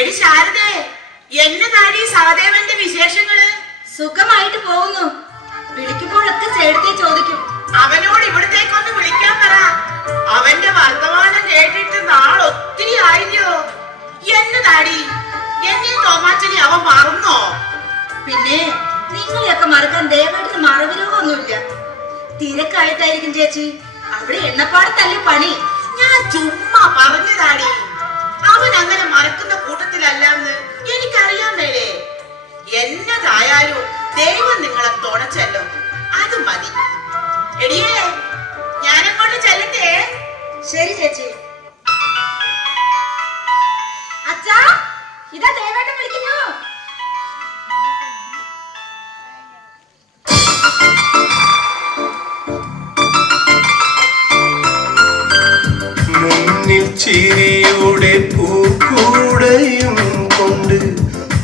എടി ശാരദേ എന്നതാടി സഹദേവന്റെ വിശേഷങ്ങൾ? സുഖമായിട്ട് പോകുന്നു. വിളിക്കുമ്പോഴൊക്കെ ചേട്ടത്തെ ചോദിക്കും. അവനോട് ഇവിടത്തേക്കൊന്ന് വിളിക്കാൻ പറ. അവന്റെ വർത്തമാനം കേട്ടിട്ട് നാളൊത്തിരി ആയില്ലോ. എന്നതാടി എന്നെ തോമാച്ചനെ അവൻ മറന്നോ? പിന്നെ നിങ്ങളെയൊക്കെ മറക്കാൻ ദയവായിട്ട് മറവിരോഗമൊന്നുമില്ല തിരക്കായിട്ടായിരിക്കും ചേച്ചി. അവിടെ എണ്ണപ്പാടത്തല്ലേ പണി? ഞാൻ ചുമ്മാ പറഞ്ഞതാടി.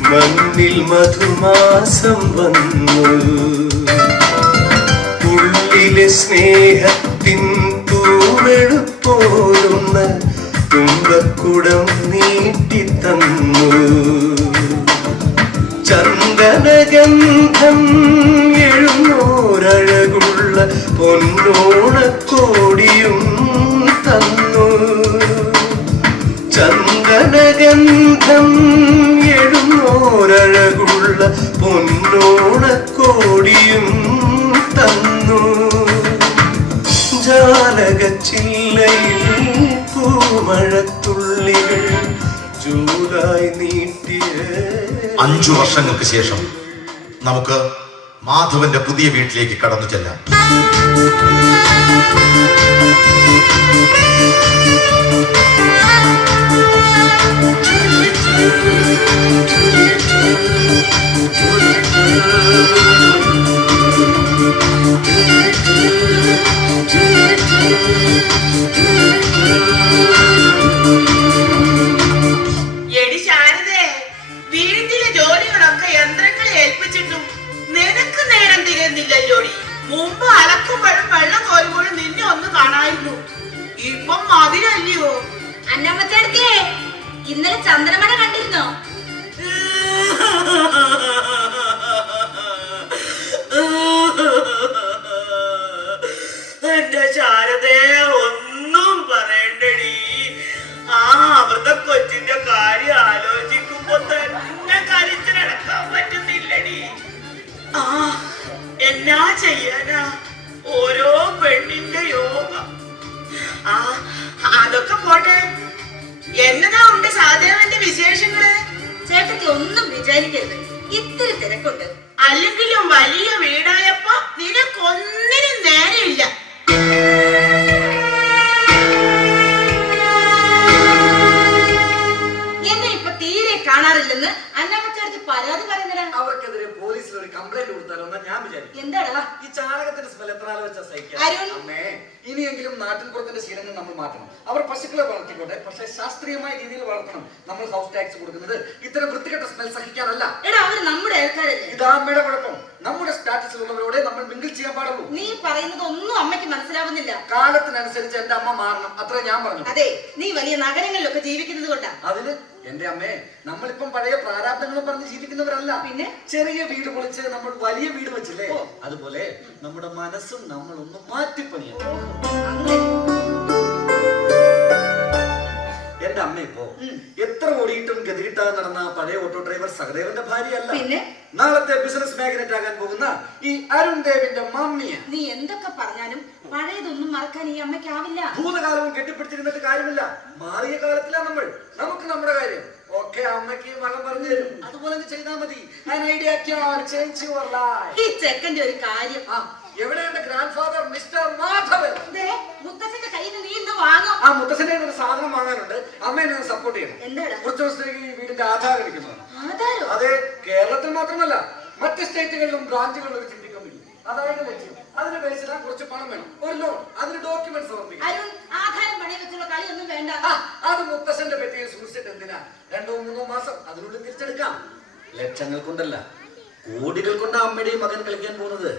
മണ്ണിൽ മധുമാസം വന്നു ഉള്ളിലെ സ്നേഹത്തിൻ തൂവെളുപ്പോരുന്ന തുമ്പക്കുടം നീട്ടിത്തന്നു ചന്ദനഗന്ധം എഴുന്നോരഴകുള്ള പൊന്നോണക്കോടിയും തന്നു ചന്ദനഗന്ധം എഴുന്നോരഴകുള്ള പൊന്നോണക്കോടിയും തന്നു. ജാലകച്ചില്ലയിൽ പൂമഴത്തുള്ളികൾ ചൂടായി നീട്ടിയ അഞ്ചു വർഷങ്ങൾക്ക് ശേഷം നമുക്ക് മാധവന്റെ പുതിയ വീട്ടിലേക്ക് കടന്നു ചെല്ലാം. എടി ചന്ദ്രമന കണ്ടിരുന്നോ? എന്റെ ശാരദയെ ഒന്നും പറയണ്ടടി. ആ അമൃത കൊച്ചിന്റെ കാര്യം ആലോചിക്കുമ്പോ തന്നെ കരച്ചിലടക്കാൻ പറ്റുന്നില്ലടി. ആ എന്നാ ചെയ്യാനാ? ഓരോ പെണ്ണിന്റെ യോഗം. ആ അതൊക്കെ പോട്ടെ. എന്നതാ ഉണ്ട് സഹദേവന്റെ വിശേഷങ്ങൾ? ചേട്ടത്തി ഒന്നും വിചാരിക്കരുത്. ഇത്തിരി തിരക്കുണ്ട്. അല്ലെങ്കിലും വലിയ വീടായപ്പോ നിനക്കൊന്നിനും നേരെയില്ല. എന്നെ ഇപ്പൊ തീരെ കാണാറില്ലെന്ന് അന്നമ്മച്ചേർത്തി പരാതി പറയുന്നില്ല അവർക്കെതിരെ പോലീസിൽ ഒരു കംപ്ലൈന്റ് എന്നാ ഞാൻ വിചാരിക്കും. എന്താടാ ഈ ചാണകത്തിന്റെ സ്മെൽ എത്ര നാൾ വെച്ചാ സഹിക്കാം? അരുൺ. അമ്മേ ഇനിയെങ്കിലും നാട്ടിൻ പുറത്തിന്റെ ശീലങ്ങൾ നമ്മൾ മാറ്റണം. അവർ പശുക്കളെ വളർത്തിക്കോട്ടെ പക്ഷെ ശാസ്ത്രീയമായ രീതിയിൽ വളർത്തണം നമ്മൾ ഹൗസ് ടാക്സ് കൊടുക്കുന്നത്. ഇത്തരം വൃത്തികെട്ട സ്മെൽ സഹിക്കാനല്ല. എടാ അവർ നമ്മുടെ ഇതാ അമ്മയുടെ കുഴപ്പം. നമ്മുടെ സ്റ്റാറ്റസിലുള്ളവരോടെ നമ്മൾ മിങ്കിൾ ചെയ്യാൻ പാടുള്ളൂ. നീ പറയുന്നത് ഒന്നും അമ്മയ്ക്ക് മനസ്സിലാവുന്നില്ല. കാലത്തിനനുസരിച്ച് എന്റെ അമ്മ മാറണം. അത്ര ഞാൻ പറഞ്ഞു അതെ നീ വലിയ നഗരങ്ങളിലൊക്കെ ജീവിക്കുന്നത് കൊണ്ടാ. അതിന് എന്റെ അമ്മേ നമ്മളിപ്പം പഴയ പ്രാരാബ്ദങ്ങളും പറഞ്ഞ് ജീവിക്കുന്നവരല്ല. പിന്നെ? ചെറിയ വീട് പൊളിച്ച് നമ്മൾ വലിയ വീട് വെച്ചില്ലേ അതുപോലെ നമ്മുടെ മനസ്സും നമ്മളൊന്ന് മാറ്റിപ്പണിയണം. എന്റെ അമ്മ ഇപ്പോ എത്ര ഓടിയിട്ടും ഗതികിട്ടാതെ നടന്ന പഴയ ഓട്ടോ ഡ്രൈവർ സഹദേവന്റെ ഭാര്യയല്ല. പിന്നെ? നാളത്തെ ബിസിനസ് മാഗ്നറ്റ് ആകാൻ പോകുന്ന ഈ അരുൺ ദേവിന്റെ മമ്മിയ. നീ എന്തൊക്കെ പറഞ്ഞാലും പഴയതൊന്നും മറക്കാൻ ഈ അമ്മയ്ക്കാവില്ല. ഭൂതകാലവും കെട്ടിപ്പിടിച്ചിരുന്നിട്ട് കാര്യമില്ല. മാറിയ കാലത്തിലാ നമ്മൾ. നമുക്ക് നമ്മുടെ കാര്യം. ഒക്കെ അമ്മയ്ക്ക് മകൻ പറഞ്ഞു തരും. അതുപോലെ ചെയ്താൽ മതി. Idea change your life. ഈ ചെക്കന്റെ ഒരു കാര്യം. ആ എവിടെ എന്റെ ഗ്രാൻഡ് ഫാദർ മിസ്റ്റർ മാധവൻ മുത്തച്ഛന്റെ കയ്യിൽ നിന്ന് നീ ഇന്ന് വാങ്ങും? ആ മുത്തച്ഛന്റെ ഒരു സാധനം വാങ്ങാനുണ്ട്. അമ്മ എന്നെ സപ്പോർട്ട് ചെയ്യണം. എന്താടാ? കുറച്ച് ദിവസത്തേക്ക് ഈ വീടിന്റെ ആധാരം അതെ കേരളത്തിൽ മാത്രമല്ല മറ്റ് സ്റ്റേറ്റുകളിലും ബ്രാഞ്ചുകളിലും അതായത് ലക്ഷ്യം അതിന് ബേസിലാൻ കുറച്ച് പണം വേണം. ഒരു ലോൺ അതിന് ഡോക്യുമെന്റ് സമർപ്പിക്കണം. ആധാരം പണയം വെച്ചുള്ള കളിയൊന്നും വേണ്ട. അത് മുത്തശ്ശന്റെ പെട്ടിയിൽ സൂക്ഷിച്ചിട്ട് എന്തിനാ? രണ്ടോ മൂന്നോ മാസം അതിനുള്ളിൽ തിരിച്ചെടുക്കാം. ലക്ഷങ്ങൾ കൊണ്ടല്ല കോടികൾ കൊണ്ട് അമ്മയുടെയും മകൻ കളിക്കാൻ പോകുന്നത്.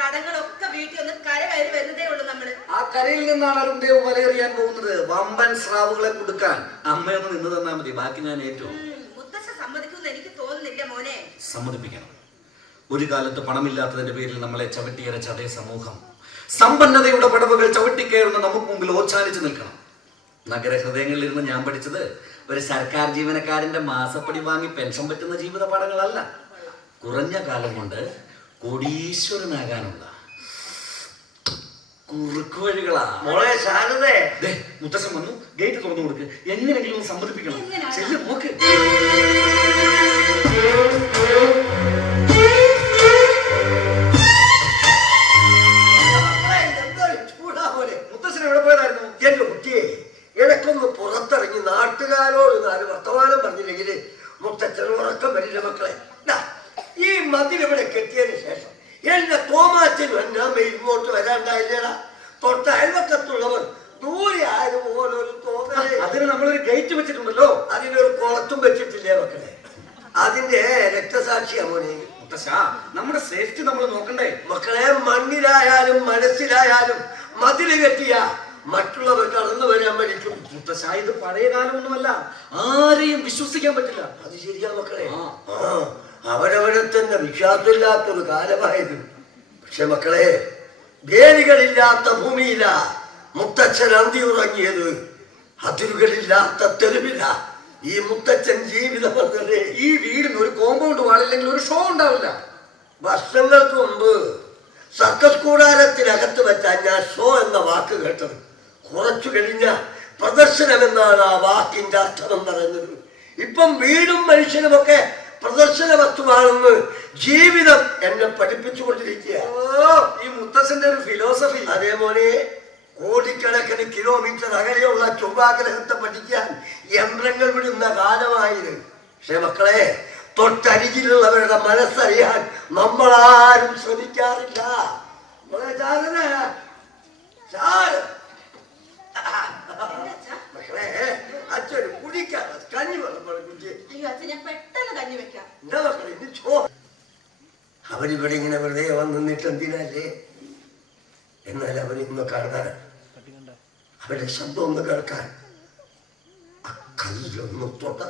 കടങ്ങളൊക്കെ വീട്ടിൽ ഒന്ന് കര കയറി വരുന്നതേ ഉള്ളൂ നമ്മൾ. ആ കരയിൽ നിന്നാണ് അരുണ്ടേവ് വലയെറിയാൻ പോകുന്നത്. വമ്പൻ സ്രാവുകളെ കൊടുക്കാൻ. അമ്മയൊന്ന് നിന്ന് തന്നാ മതി. ബാക്കി ഞാൻ ഏറ്റവും മുത്തശ്ശ സമ്മതിക്കുമെന്ന് എനിക്ക് തോന്നുന്നില്ല മോനെ. സമ്മതിപ്പിക്കണം. ഒരു കാലത്ത് പണമില്ലാത്തതിന്റെ പേരിൽ നമ്മളെ ചവിട്ടിയരച്ച അതേ സമൂഹം. സമ്പന്നതയുടെ പടവുകൾ ചവിട്ടിക്കയറുന്ന നമുക്ക് മുമ്പിൽ ഓച്ചാനിച്ചു നിൽക്കണം. നഗരഹൃദയങ്ങളിൽ ഇരുന്ന് ഞാൻ പഠിച്ചത് ഒരു സർക്കാർ ജീവനക്കാരന്റെ മാസപ്പടി വാങ്ങി പെൻഷൻ പറ്റുന്ന ജീവിത പാഠങ്ങളല്ല. കുറഞ്ഞ കാലം കൊണ്ട് കോടീശ്വരനാകാനുള്ള കുറുക്കു വഴികളാ. മോളെ ശാരദേ. മുത്തശ്ശൻ വന്നു. ഗേറ്റ് തുറന്നു കൊടുക്ക്. എങ്ങനെയെങ്കിലും ഒന്ന് സമ്മതിപ്പിക്കണം? ചെല്ലു നോക്ക്. മക്കളെ അതിന്റെ രക്തസാക്ഷിയാ മോനെ. മുത്തശ്ശാ നമ്മുടെ സേഫ്റ്റി നമ്മൾ നോക്കണ്ടേ? മക്കളെ മണ്ണിലായാലും മനസ്സിലായാലും മതിൽ കെട്ടിയ മറ്റുള്ളവർ കടന്നു വരാൻ പറ്റും മുത്തശ്ശാ ഇത് പഴയ കാലമൊന്നുമല്ല. ആരെയും വിശ്വസിക്കാൻ പറ്റില്ല. അത് ശരിയാ മക്കളെ. അവരവരെ തന്നെ വിഷാദമില്ലാത്തൊരു കാലമായത്. പക്ഷെ മക്കളെ വേലികളില്ലാത്ത ഭൂമിയില മുത്തച്ഛൻ അന്തി ഉറങ്ങിയത് അതിരുകളില്ലാത്ത തെരുവില. ഈ മുത്തച്ഛൻ ജീവിതം ഈ വീടിന് ഒരു കോമ്പൗണ്ട് വാളില്ലെങ്കിൽ ഒരു ഷോ ഉണ്ടാവില്ല. വർഷങ്ങൾക്ക് മുമ്പ് സർക്കസ് കൂടാരത്തിനകത്ത് വെച്ചാൽ ഞാൻ ഷോ എന്ന വാക്ക് കേട്ടത്. കുറച്ചു കഴിഞ്ഞ പ്രദർശനം എന്നാണ് ആ വാക്കിന്റെ അർത്ഥം എന്ന് പറയുന്നത്. ഇപ്പം വീടും മനുഷ്യനുമൊക്കെ പ്രദർശന വസ്തുവാണെന്ന് ജീവിതം എന്നെ പഠിപ്പിച്ചുകൊണ്ടിരിക്കുക ഈ മുത്തച്ഛന്റെ ഒരു ഫിലോസഫി അതേ മോനെ കോടിക്കണക്കിന് കിലോമീറ്റർ അകലെയുള്ള ചൊവ്വാഗ്രഹത്തെ പഠിക്കാൻ യന്ത്രങ്ങൾ വിടുന്ന കാലമായത് പക്ഷെ മക്കളെ തൊട്ടരികിലുള്ളവരുടെ മനസ്സറിയാൻ നമ്മളാരും ശ്രമിക്കാറില്ല. മക്കളെ കഞ്ഞി വെള്ളം പെട്ടെന്ന് കഞ്ഞി വെക്കാം. എന്താ മക്കളെ ഇത് ചോ. അവരിവിടെ ഇങ്ങനെ വെറുതെ വന്നിട്ട് എന്തിനല്ലേ എന്നാൽ അവരിന്ന് കാണാൻ അവരുടെ ശബ്ദം ഒന്ന് കേൾക്കാൻ ആ തൊട്ട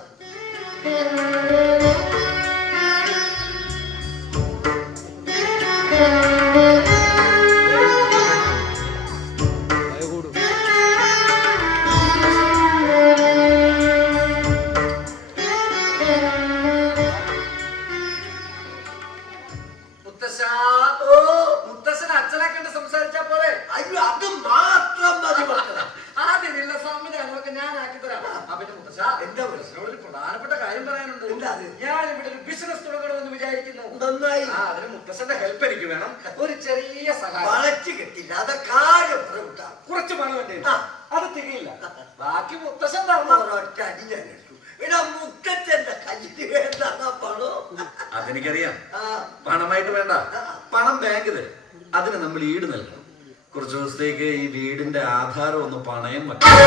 ഞാൻ ഇവിടെ ഒരു ബിസിനസ് തുടങ്ങണമെന്ന് വിചാരിക്കുന്നു. നന്നായി. ആ അതിന് മുത്തശ്ശന്റെ ഹെൽപ്പ് എനിക്ക് വേണം. ഒരു ചെറിയ സഹായം. വളച്ചു കിട്ടില്ല. അത് കാര്യം കുറച്ച് പണം എന്റെ ആ. അത് തികയില്ല. ബാക്കി മുത്തശ്ശൻ തരണം ഒരൊറ്റ അടി ഞാൻ ഇട്ടു. എടാ മുക്കച്ചന്റെ കയ്യിൽ വേണ്ടാ പണം? അതെനിക്കറിയാം. ആ. പണമായിട്ട് വേണ്ട. പണം ബാങ്ക് തരും. അതിന് നമ്മൾ ഈട് നൽകണം. കുറച്ച് ദിവസത്തേക്ക് ഈ വീടിന്റെ ആധാരം ഒന്ന് പണയം വെക്കണം.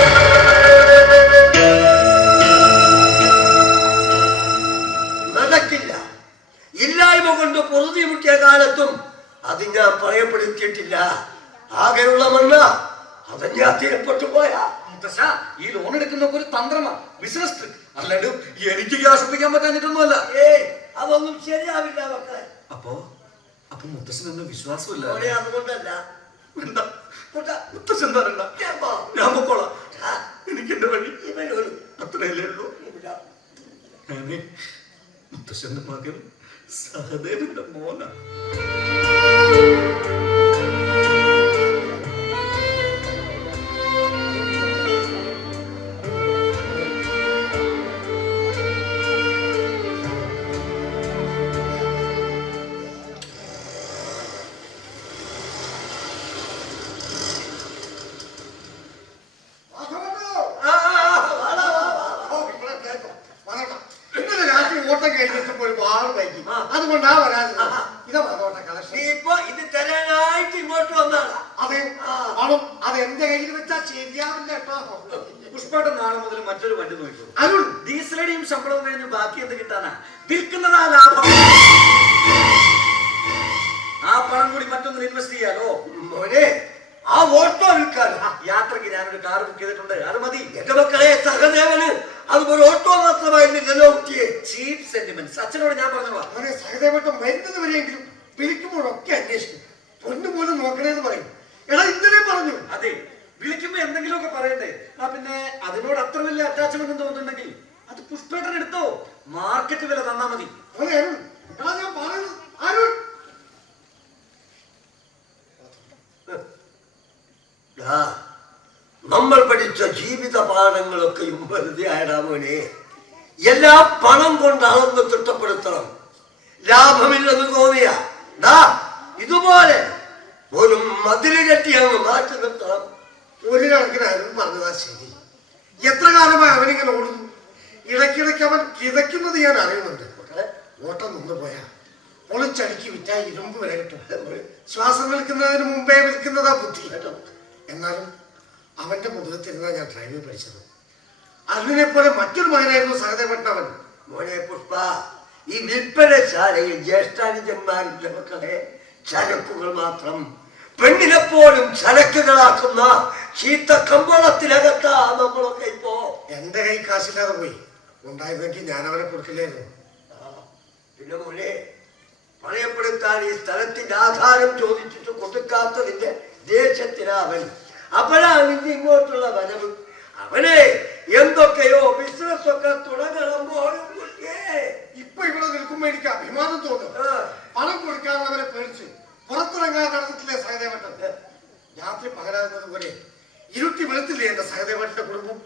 പൊറുതി മുട്ടിയ കാലത്തും അത് ഞാൻ പറയപ്പെടുത്തിയിട്ടില്ല. ആകെയുള്ള മണ്ണ അത് ഞാൻ തീരപ്പെട്ടു പോയാ മുത്തശ്ശ ഈ ലോൺ എടുക്കുന്ന ഒരു തന്ത്രമാ ബിസിനസ് ട്രിക്ക് അല്ലാണ്ട് എനിക്ക് ഒപ്പിക്കാൻ പറ്റാഞ്ഞിട്ടൊന്നുമല്ല. ഏയ് അതൊന്നും ശരിയാവില്ല മക്കളെ. അപ്പോ അപ്പൊ മുത്തശ്ശനൊന്നും വിശ്വാസമില്ല അതുകൊണ്ടല്ല. കൂട്ടാ, മുത്തശ്ശൻ തരണ്ട ഞാൻ പൊക്കോളാം. എനിക്ക് എന്റെ വഴി അത്രയല്ലേ ഉള്ളൂ. മുത്തശ്ശന്റെ മകൻ സഹദേവന്റെ മോന വൈകി അതുകൊണ്ടാ വരാതെ ഇതാ അതോട്ടെ നീ കളക്ഷൻ ഇപ്പൊ ഇത് തരാനായിട്ട് ഇങ്ങോട്ട് വന്നാ അതെ. പണം അത് എന്റെ കയ്യിൽ വെച്ചാ ശരിയാവില്ല പുഷ്പേട്ടൻ നാളെ മുതൽ മറ്റൊരു വണ്ടി നോക്കും അരുൺ. ഡീസലടിയും ശമ്പളവും കഴിഞ്ഞ് ബാക്കി എന്ത് കിട്ടാനാ? വിൽക്കുന്നതാ ലാഭം. ആ പണം കൂടി മറ്റൊന്നിൽ ഇൻവെസ്റ്റ് ചെയ്യാലോ? ആ ഓട്ടോ വിൽക്കാൻ യാത്രയ്ക്ക് ഞാനൊരു കാർ ബുക്ക് ചെയ്തിട്ടുണ്ട്. അത് മതി. എന്റെ മക്കളെ സഹദേവന്. അതുപോലെ ഓട്ടോ മാത്രമായിരുന്നില്ലല്ലോ കുട്ടിയെ ചീപ്പ് സെന്റിമെന്റ് അച്ഛനോട് ഞാൻ പറഞ്ഞോളാം സഹദേവട്ടം വരുന്നത് വരെയെങ്കിലും വിളിക്കുമ്പോഴൊക്കെ അന്വേഷിക്കും. പൊന്നു പോലും നോക്കണേന്ന് പറയും. എടാ ഇന്നലെ പറഞ്ഞു. അതെ. വിളിക്കുമ്പോ എന്തെങ്കിലുമൊക്കെ പറയണ്ടേ? ആ പിന്നെ അതിനോട് അത്ര വലിയ അറ്റാച്ച്മെന്റ് തോന്നുന്നുണ്ടെങ്കിൽ അത് പുഷ്പേട്ടൻ എടുത്തോ? മാർക്കറ്റ് വില തന്നാ മതി. അതെ അരുൺ. ഞാൻ പറയുന്നത്. അരുൺ ദാ, നമ്മൾ പഠിച്ച ജീവിത പാഠങ്ങളൊക്കെയും വെറുതെ ആരാമോനെ എല്ലാ പണം കൊണ്ട് അളന്ന് തിട്ടപ്പെടുത്തണം. ലാഭമില്ലെന്ന് തോന്നിയ ദാ ഇതുപോലെ ഒരു മതിൽ കെട്ടി അങ്ങ് മാറ്റി നിർത്തണം. ഒരു കണക്കിന് അരുൺ പറഞ്ഞതാ ശരി. എത്ര കാലമായി അവനിങ്ങനെ ഓടുന്നു? ഇടയ്ക്കിടയ്ക്ക് അവൻ കിതയ്ക്കുന്നത് ഞാൻ അറിയുന്നുണ്ട്. ഓട്ടം നിന്ന് പോയാ. പൊളിച്ചടുക്കി വിറ്റാ ഇരുമ്പ് വരെ കിട്ടും. ശ്വാസം വിൽക്കുന്നതിന് മുമ്പേ വിൽക്കുന്നതാ ബുദ്ധി എന്നാലും അവന്റെ മുതുകത്തിരുന്നാ ഞാൻ ഡ്രൈവിംഗ് പഠിച്ചത്. അർജുനെ പോലെ മറ്റൊരു മകനായിരുന്നു സഹതപ്പെട്ടവൻ മോനെ പുഷ്പ ഈ വിൽപ്പനശാലയിൽ ജ്യേഷ്ഠാനുജന്മാരില്ല മക്കളെ ചരക്കുകൾ മാത്രം പെണ്ണിനെ പോലും ചരക്കുകളാക്കുന്ന ചീത്ത കമ്പോളത്തിനകത്താ നമ്മളൊക്കെ ഇപ്പോ. എന്റെ കൈ കാശില്ലാതെ പോയി. ഉണ്ടായിരുന്നെങ്കിൽ ഞാൻ അവനെ കൊടുക്കില്ലായിരുന്നു. പിന്നെ മോനെ പണയപ്പെടുത്താൻ ഈ സ്ഥലത്തിന്റെ ആധാരം ചോദിച്ചിട്ട് കൊടുക്കാത്തതിന്റെ ദേഷ്യത്തിനാ അവൻ അപ്പോഴാണ് ഇനി ഇങ്ങോട്ടുള്ള വരവ്. അവനെ എന്തൊക്കെയോ ബിസിനസ് ഒക്കെ തുടങ്ങുമ്പോഴും ഇപ്പൊ ഇവിടെ നിൽക്കുമ്പോ എനിക്ക് അഭിമാനം തോന്നും. പണം പണം കൊടുക്കാനുള്ളവരെ പേടിച്ച് പുറത്തിറങ്ങാൻ നടന്നിട്ടില്ലേ സഹദേവട്ടൻ രാത്രി പകരാകുന്നത് പോലെ ഇരുട്ടി വെളുത്തില്ലേ എന്റെ സഹദേവട്ടന്റെ കുടുംബം?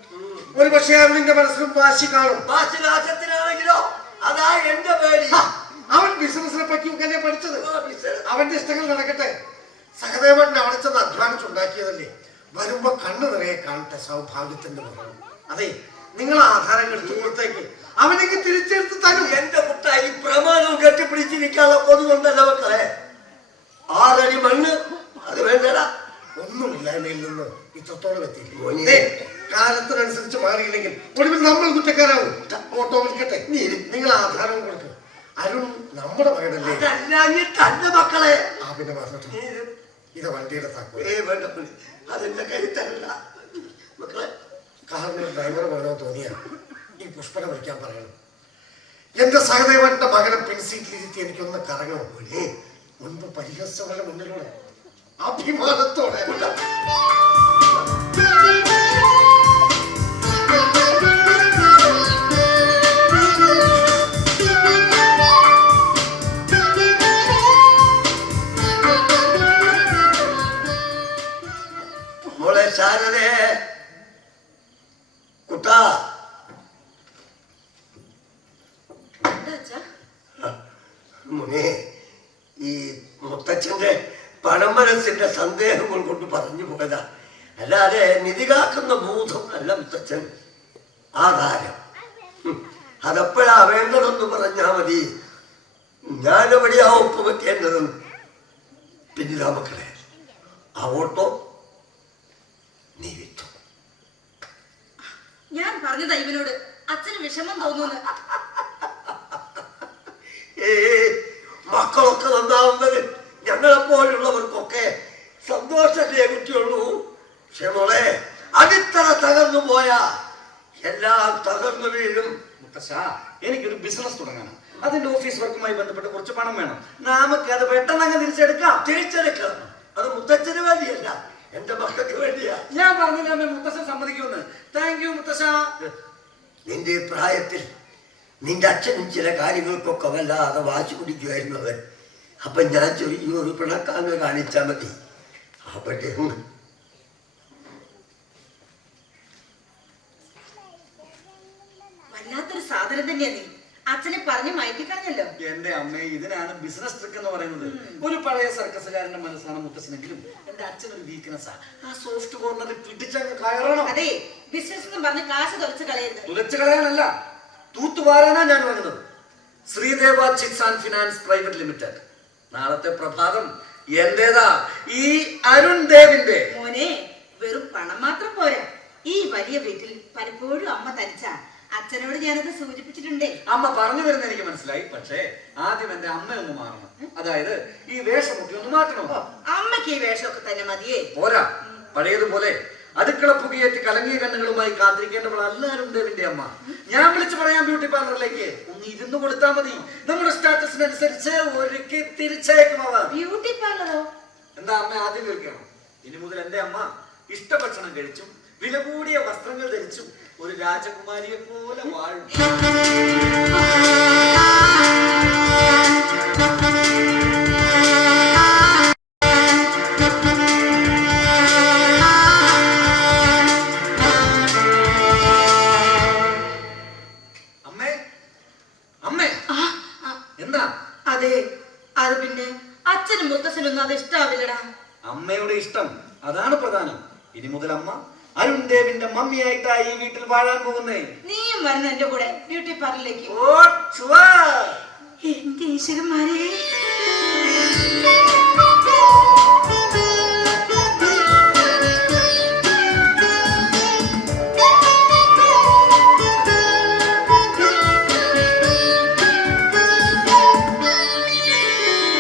ഒരു പക്ഷേ അവനിന്റെ മനസ്സിലും വാശി കാണും. വാശി രാജ്യത്തിനാണെങ്കിലോ അതാ എന്റെ പേടി. അവൻ ബിസിനസിനെ പറ്റി ഒക്കെ പഠിച്ചത് അവന്റെ ഇഷ്ടങ്ങൾ നടക്കട്ടെ. സഹദേവൻ അവിടെ ചെന്ന് അധ്വാനിച്ചുണ്ടാക്കിയതല്ലേ? വരുമ്പോ കണ്ണു നിറയെ കാണട്ടെ സൗഭാഗ്യത്തിന്റെ മുഖം അതെ നിങ്ങൾ ആധാരങ്ങൾ എടുത്തു കൊടുത്തേക്ക് അവനെങ്കിൽ തിരിച്ചെടുത്ത് തരും. എന്റെ കുട്ട ഈ പ്രമാണവും കെട്ടിപ്പിടിച്ചിരിക്കാനുള്ള കൊതുകൊണ്ടല്ല മക്കളെ. ആറടി മണ്ണ് അത് വേണ്ടടാ. ഒന്നുമില്ലായ്മയിൽ നിന്ന് ഇത്രത്തോളം മോനെ. എത്തി ദേ, കാലത്തിനനുസരിച്ച് മാറിയില്ലെങ്കിൽ ഒടുവിൽ നമ്മൾ കുറ്റക്കാരാവും. ഓട്ടോ വിൽക്കട്ടെ നിങ്ങൾ ആധാരം കൊടുക്കും. അരുൺ നമ്മുടെ മകനല്ലേ? തന്റെ മക്കളെ. ആ പിന്നെ ഇത് വണ്ടിയുടെ താക്കോൽ ഏ വേണ്ട. അതെന്റെ കരുത്തല്ല മക്കളെ കാറിന് ഡ്രൈവർ വേണോ തോന്നിയ ഈ പുഷ്പനെ വിളിക്കാൻ പറയണം. എന്റെ സഹദേവന്റെ മകനെ പിൻസീറ്റിലിരുത്തി എനിക്കൊന്ന് കറങ്ങണം പോലെ മുൻപ് പരിഹസിച്ചവരുടെ മുന്നിലൂടെ. അഭിമാനത്തോടെ. മോനെ ഈ മുത്തച്ഛന്റെ പണമനസ്സിന്റെ സന്ദേഹങ്ങൾ കൊണ്ട് പറഞ്ഞു പോയതാ. അല്ലാതെ നിധി കാക്കുന്ന ഭൂതം അല്ല മുത്തച്ഛൻ. ആധാരം അതപ്പോഴാ വേണ്ടതെന്ന് പറഞ്ഞാ മതി. ഞാനെവിടെയാ ഒപ്പ് വെക്കേണ്ടതെന്ന് പിന്നിതാ മക്കളെ അവോട്ടോ നീ വിറ്റു? ഞാൻ പറഞ്ഞതാ ഇവനോട്. അച്ഛന് വിഷമം തോന്നുന്നു. ഏ മക്കളൊക്കെ നന്നാവുന്നത്. ഞങ്ങളെ പോലുള്ളവർക്കൊക്കെ സന്തോഷത്തെ കുറ്റിയുള്ളൂ പക്ഷെ മോളെ അടിത്തറ തകർന്നു പോയാ എല്ലാം തകർന്നു വീഴും. മുത്തശ്ശ എനിക്കൊരു ബിസിനസ് തുടങ്ങണം. അതിന്റെ ഓഫീസ് വർക്കുമായി ബന്ധപ്പെട്ട് കുറച്ച് പണം വേണം. നമുക്ക് അത് പെട്ടെന്ന് അങ്ങ് തിരിച്ചെടുക്കാം. തിരിച്ചെടുക്കാം. അത് മുത്തച്ഛന് വേണ്ടിയല്ല എന്റെ മക്കൾക്ക് വേണ്ടിയാ. ഞാൻ പറഞ്ഞില്ല മുത്തശ്ശൻ സമ്മതിക്കുമെന്ന്. താങ്ക് യു മുത്തശ്ശ. നിന്റെ പ്രായത്തിൽ നിന്റെ അച്ഛനും ചില കാര്യങ്ങൾക്കൊക്കെ വല്ലാതെ വാശി കുടിക്കുമായിരുന്നു അവൻ. അപ്പൊ ഞാൻ ചെറിയൊരു പിണക്കാന്ന് കാണിച്ചാ മതി. അങ്ങ് വല്ലാത്തൊരു സാധനം തന്നെയാ നീ. അച്ഛനെ പറഞ്ഞു മയക്കിക്കളഞ്ഞല്ലോ. എന്റെ അമ്മ ഇതിനാണ് ബിസിനസ് ട്രിക്ക് എന്ന് പറയുന്നത്. ഒരു പഴയ സർക്കസുകാരന്റെ മനസ്സാണ് മുത്തശ്ശനെങ്കിലും എന്റെ ഒരു വീക്ക്നെസ്സാ ആ. സോഫ്റ്റ് കോർണറിൽ പിടിച്ചങ്ങ് കയറണം. അതെ ബിസിനസ് എന്ന് പറഞ്ഞ് കാശ് തുറച്ച് കളയരുത്. തുലച്ചു കളയാനല്ല. തൂത്തുവാരാനാ ഞാൻ വാങ്ങുന്നത്. Sreedeva chits and finance private limited. നാളത്തെ പ്രഭാതം എന്റേതാ? ഈ അരുൺ ദേവിന്റെ. മോനെ വെറും പണം മാത്രം പോരാ. ഈ വലിയ വീട്ടിൽ പലപ്പോഴും അമ്മ തരിച്ച അച്ഛനോട് ഞാനത് സൂചിപ്പിച്ചിട്ടുണ്ടേ. അമ്മ പറഞ്ഞു വരുന്ന എനിക്ക് മനസ്സിലായി. പക്ഷേ ആദ്യം എന്റെ അമ്മ ഒന്ന് മാറണം. അതായത് ഈ വേഷമൊക്കെ ഒന്ന് മാറ്റണം. അമ്മയ്ക്ക് ഈ വേഷമൊക്കെ തന്നെ മതിയേ. പോരാ. പഴയതുപോലെ അടുക്കള പുകയേറ്റ് കലങ്ങിയ കണ്ണുകളുമായി കാത്തിരിക്കേണ്ടവളല്ല അരുൺദേവിന്റെ അമ്മ. ഞാൻ വിളിച്ചു പറയാം ബ്യൂട്ടി പാർലറിലേക്ക്. ഒന്ന് ഇരുന്ന് കൊടുത്താൽ മതി. നമ്മുടെ സ്റ്റാറ്റസിനനുസരിച്ച് ഒരുക്കി തിരിച്ചയക്കും അവർ ബ്യൂട്ടി പാർലറോ? എന്താ അമ്മ ആദ്യം കേൾക്കണം? ഇനി മുതൽ എന്റെ അമ്മ ഇഷ്ടഭക്ഷണം കഴിച്ചും വില കൂടിയ വസ്ത്രങ്ങൾ ധരിച്ചും ഒരു രാജകുമാരിയെ പോലെ വാഴും. പിന്നെ അച്ഛനും മുത്തച്ഛനൊന്നും അത് ഇഷ്ടാവില്ലടാ. അമ്മയുടെ ഇഷ്ടം അതാണ് പ്രധാനം. ഇനി മുതൽ അമ്മ അരുൺ ദേവിന്റെ മമ്മിയായിട്ടാ ഈ വീട്ടിൽ വാഴാൻ പോകുന്നേ. നീയും വരുന്ന എന്റെ കൂടെ ബ്യൂട്ടി പാർലറിലേക്ക്. ഓ എന്റെ ഈശ്വരന്മാരെ.